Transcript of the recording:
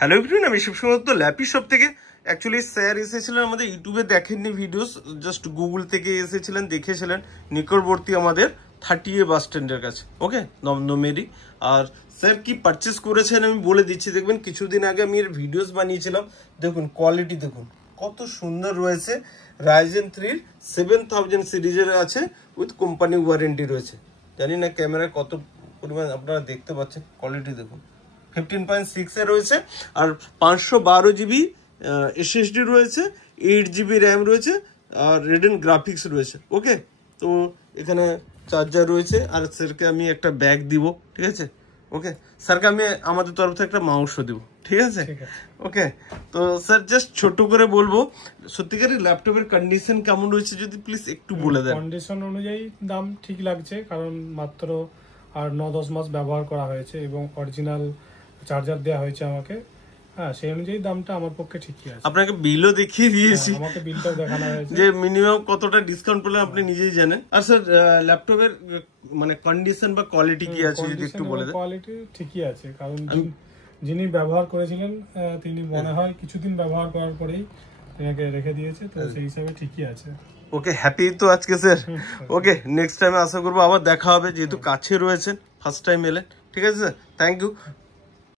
Hello everyone, আমি শিবসমন্ত lappy shop থেকে। Actually sir এসেছিলেন আমাদের ইউটিউবে, দেখেননি ভিডিওস, জাস্ট গুগল থেকে এসেছিলেন, দেখেছিলেন নিকটবর্তী আমাদের 30A বাস স্ট্যান্ডের কাছে, ওকে, দমদমেরই। আর স্যার কি পারচেস করেছেন আমি বলে দিচ্ছি। দেখবেন কিছুদিন আগে আমি এর ভিডিওস বানিয়েছিলাম, দেখুন কোয়ালিটি দেখুন কত সুন্দর রয়েছে। রাইজেন 3 7000 সিরিজের আছে, উইথ কোম্পানি ওয়ারেন্টি রয়েছে। জানি না ক্যামেরায় কত পরিমাণ আপনারা দেখতে পাচ্ছেন, কোয়ালিটি দেখুন। 15.6 এ রয়েছে, আর 512 জিবি এসএসডি রয়েছে, 8 জিবি র্যাম রয়েছে, আর রেডেন গ্রাফিক্স রয়েছে, ওকে। তো এখানে চার্জার রয়েছে, আর স্যারকে আমি একটা ব্যাগ দিব, ঠিক আছে, ওকে। স্যারকে আমি আমাদের তরফ থেকে একটা মাউসও দিব, ঠিক আছে, ওকে। তো স্যার জাস্ট ছোট করে বলবো, সত্যিকারের ল্যাপটপের কন্ডিশন কেমন রয়েছে যদি প্লিজ একটু বলে দেন। কন্ডিশন অনুযায়ী দাম ঠিক লাগছে, কারণ মাত্র আর 9-10 মাস ব্যবহার করা হয়েছে এবং অরিজিনাল চার্জার দেওয়া হয়েছে আমাকে। হ্যাঁ, সেই অনুযায়ী দামটা আমার পক্ষে ঠিকই আছে। আপনাকে বিলও দেখিয়ে দিয়েছি, আমাকে বিলটাও দেখানো হয়েছে যে মিনিমাম কতটা ডিসকাউন্ট পেলে আপনি নিজেই জানেন। আর স্যার ল্যাপটপের মানে কন্ডিশন বা কোয়ালিটি কি আছে যদি একটু বলে দেন। কোয়ালিটি ঠিকই আছে, কারণ যিনি ব্যবহার করেছিলেন তিনি মনে হয় কিছুদিন ব্যবহার করার পরেই এটাকে রেখে দিয়েছে, তো সেই হিসাবে ঠিকই আছে। ওকে, হ্যাপি তো আজকে স্যার। ওকে, নেক্সট টাইমে আশা করবো আবার দেখা হবে, যেহেতু কাছে রয়েছেন, ফার্স্ট টাইম এলেন, ঠিক আছে স্যার, থ্যাংক ইউ।